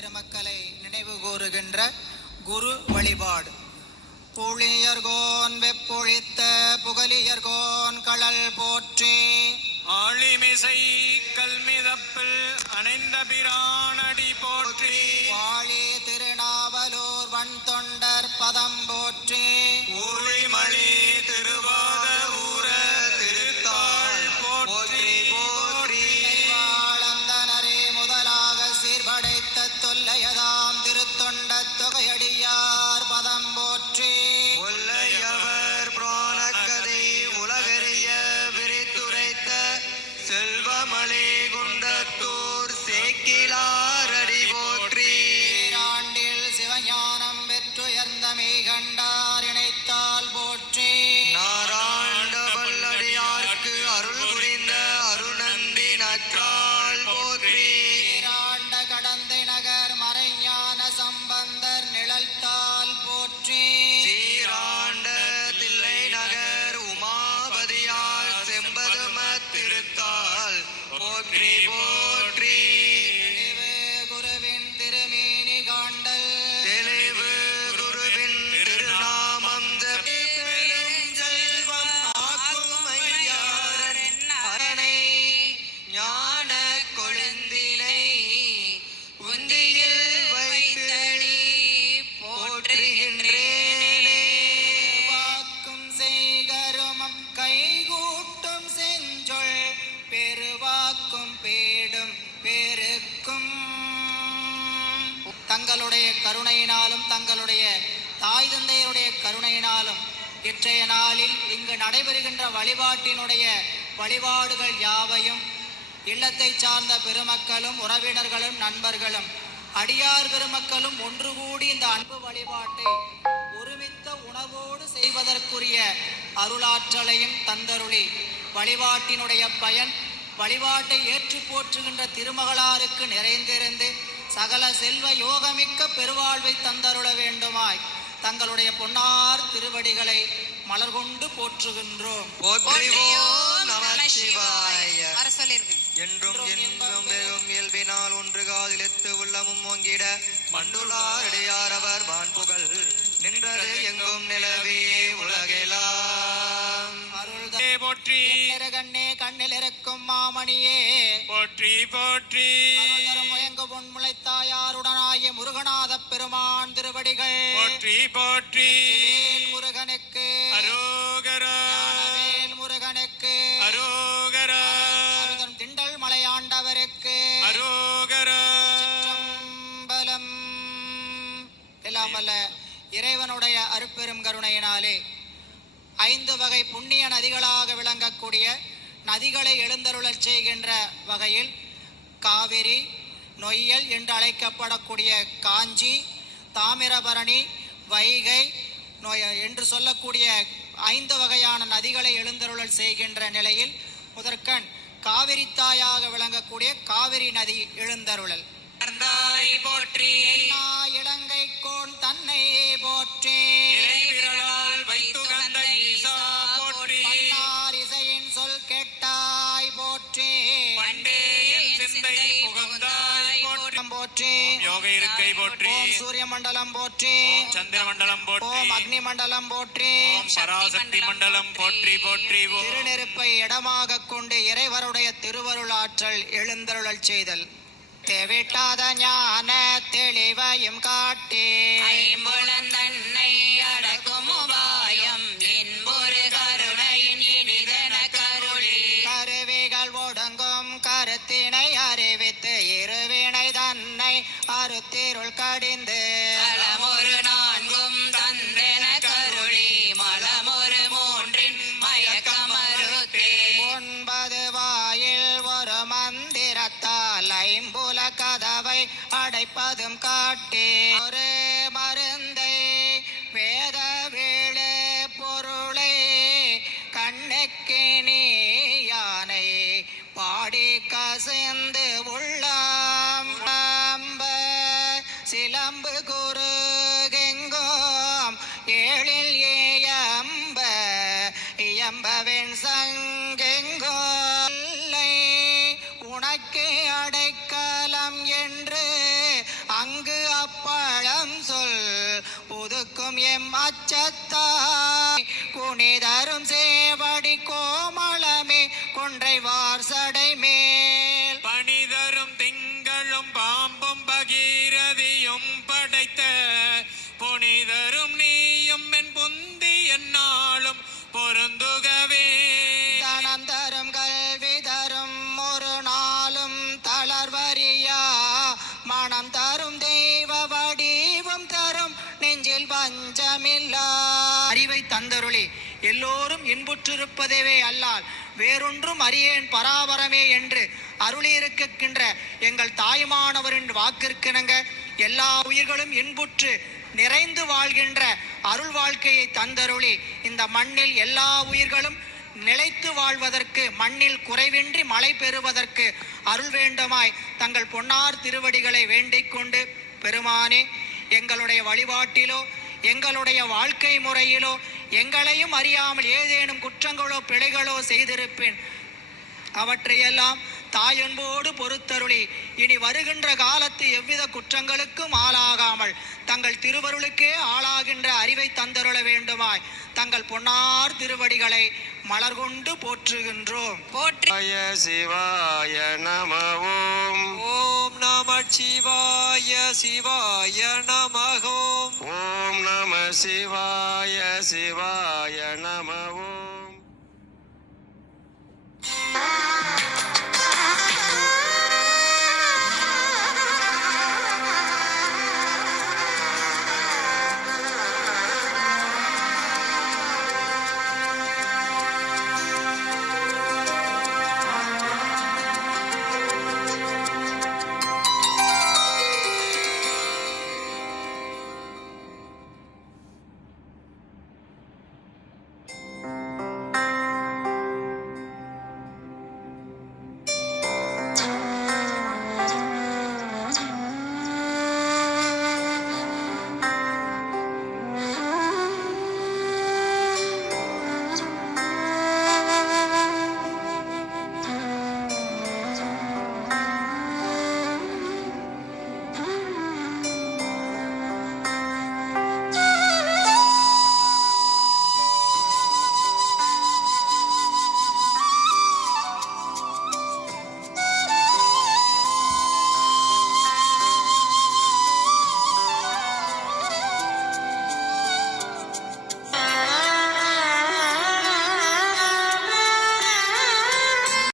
பெருமக்களை நினைவு கூறுகின்ற குரு வழிபாடு. புளியர்கோன் வெப்பொழித்த புகலியர்கோன் களல் போற்றி. ஆழிமிசை கல்மிதப்பில் அணைந்த பிரானடி போற்றி. வாழி திருநாவலூர் வன் தொண்டர் பதம் போற்றி. ஊழிமணி திருவாத ஊர திருத்தாள் போற்றி போற்றி. வாழந்தனரே முதலாக சீர்படைத்த தொல்லையதாம் திருத்தொண்ட தொகையடியார் பதம் போற்றி. ஒல்லையவர் புராணக்கதை உலகறிய விரித்துரைத்த செல்வமளி குண்டத்தூர் சேக்கிலாரடி போற்றி. ஈராண்டில் சிவஞானம் பெற்றுயர்ந்த மெய்கண்டார் இணைத்தால் போற்றி. நாராண்ட வல்லடியார்க்கு அருள் புரிந்த அருணந்தி நற்றாள் போற்றி. ஈராண்ட கடந்தை நகர் மறைஞான சம்பந்தர் நிழல்தால் போற்றி. சீராண்ட தில்லை நகர் உமாபதியார் செம்பதும திருத்தாள் போற்றி போற்றி. தெளிவு குருவின் திருமேனி காண்டல். தெளிவு குருவின் திருநாமம் பெருஞ்செல்வம் ஆக்கும் ஐயாரன் அரணை ஞான கொழுந்தினை உந்தியில் வைத்தடி போற்றுகின்றேனே. வாக்கும் செய்கருமம் கைகூட்டும் செஞ்சொல் பெருவாக்கும் பேடும் பெருக்கும். தங்களுடைய கருணையினாலும் தங்களுடைய தாய் தந்தையருடைய கருணையினாலும் இன்றைய நாளில் இங்கு நடைபெறுகின்ற வழிபாட்டினுடைய வழிபாடுகள் யாவையும் இல்லத்தை சார்ந்த பெருமக்களும் உறவினர்களும் நண்பர்களும் அடியார் பெருமக்களும் ஒன்று கூடி இந்த அன்பு வழிபாட்டை ஒருமித்த உணர்வோடு செய்வதற்குரிய அருளாற்றலையும் தந்தருளி வழிபாட்டினுடைய பயன் வழிபாட்டை ஏற்று போற்றுகின்ற திருமகளாருக்கு நிறைந்திருந்து சகல செல்வ யோகமிக்க பெருவாழ்வை தந்தருள வேண்டுமாய் தங்களுடைய பொன்னார் திருவடிகளை மலர் கொண்டு போற்றுகின்றோம். போற்றிவோம் நமச்சிவாய. என்றும் இன்பம் பெரும் இயல்பினால் ஒன்று காதிலெத்து உள்ளமும் ஓங்கிட மண்டுளாரடியாரவர் வான்புகழ் நின்றது எங்கும் நிலவே உலகெல்லாம். அருள் போற்றி கண்ணே கண்ணில் இருக்கும் மாமணியே போற்றி போற்றி. முயங்கு பொன் முளைத்தாயாருடனாய முருகநாத பெருமான் திருவடிகள் போற்றி போற்றி. வேல் முருகனுக்கு அரோகரா வேல் முருகனுக்கு அரோகரா அருதன் திண்டல் மலையாண்டவருக்கு அரோகரா. பலம் எல்லாம் வல்ல இறைவனுடைய அருட்பெரும் கருணையினாலே 5 வகை புண்ணிய நதிகளாக விளங்கக்கூடிய நதிகளை எழுந்தருளச் செய்கின்ற வகையில் காவிரி, நொய்யல் என்று அழைக்கப்படக்கூடிய காஞ்சி, தாமிரபரணி, வைகை என்று சொல்லக்கூடிய 5 வகையான நதிகளை எழுந்தருளல் செய்கின்ற நிலையில் முதற்கண் காவிரி தாயாக விளங்கக்கூடிய காவிரி நதி எழுந்தருளல். போற்றி இலங்கை கோன் தன்னை போற்றி. விரலால் வைத்துகந்த ஈசா போற்றி. இசையின் சொல் கேட்டாய் போற்றி. பண்டே என் சிந்தை புகழ்ந்தாய் போற்றி போற்றி. யோக இருக்கை போற்றி. ஓம் சூரிய மண்டலம் போற்றி. சந்திர மண்டலம் போற்றி. ஓம் அக்னி மண்டலம் போற்றி. பராசக்தி மண்டலம் போற்றி போற்றி. திருநெருப்பை இடமாக கொண்டு இறைவருடைய திருவருள் ஆற்றல் எழுந்தருளல் செய்தல். தேவிட்டாத ஞான தெளிவையும் காட்டி ஐம்புலந்தன்னை அடக்கும் உபாயம் என்பொரு கருணையின் இனிதன கருளி கருவிகள் ஒடுங்கும் கருத்தினை அறிவித்து இருவினை தன்னை அறுத்திருள் கடிந்து தலமொரு 4 தந்தென கருளி மலமொரு 3 மயக்கமறுத்தே 9 வாயில் ஒரு மந்திரத்தால் ஐம்புல கதவை அடைப்பதும் காட்டி ஒரு மருந்தை வேத வேளு பொருளை கண்ணுக்கு நீ யானை பாடி கசிந்து உள்ளாம் சிலம்பு குருகெங்கோம் ஏழில் இயம்பவென் சங்கெங்கோ உனக்கு அடைக்கலம் என்று அங்க புனிதரும் சேவடி கோமளமே கொன்றைவார் சடை மேல் பணிதரும் திங்களும் பாம்பும் பகீரதியும் படைத்த புனிதரும் நீயும் என் புந்தி என்னாலும் பொருந்துகவே தனம் தரும் கல்வி தரும் ஒரு நாளும் தளர்வரியா மனம் தரும் தெய்வ வடிவம் தரும் நெஞ்சில் பஞ்சமில்லா அறிவை தந்தருளி எல்லோரும் இன்புற்றிருப்பதேவே அல்லால் வேறொன்றும் அறியேன் பராபரமே என்று அருளியிருக்கின்ற எங்கள் தாயுமானவரின் வாக்கிற்கிணங்க எல்லா உயிர்களும் இன்புற்று நிறைந்து வாழ்கின்ற அருள் வாழ்க்கையை தந்தருளி இந்த மண்ணில் எல்லா உயிர்களும் நிலைத்து வாழ்வதற்கு மண்ணில் குறைவின்றி மழை பெறுவதற்கு அருள் வேண்டுமாய் தங்கள் பொன்னார் திருவடிகளை வேண்டிக் கொண்டு பெருமானே எங்களுடைய வழிபாட்டிலோ எங்களுடைய வாழ்க்கை முறையிலோ எங்களையும் அறியாமல் ஏதேனும் குற்றங்களோ பிழைகளோ செய்திருப்பேன் அவற்றையெல்லாம் தாயன்போடு பொறுத்தருளி இனி வருகின்ற காலத்து எவ்வித குற்றங்களுக்கும் ஆளாகாமல் தங்கள் திருவருளுக்கே ஆளாகின்ற அறிவை தந்தருள வேண்டுமாய் தங்கள் பொன்னார் திருவடிகளை மலர் கொண்டு போற்றுகின்றோம். போற்றி சிவாய நம ஓம். ஓம் நம சிவாய சிவாய நம ஓம். ஓம் நம சிவாய சிவாய நம ஓம்.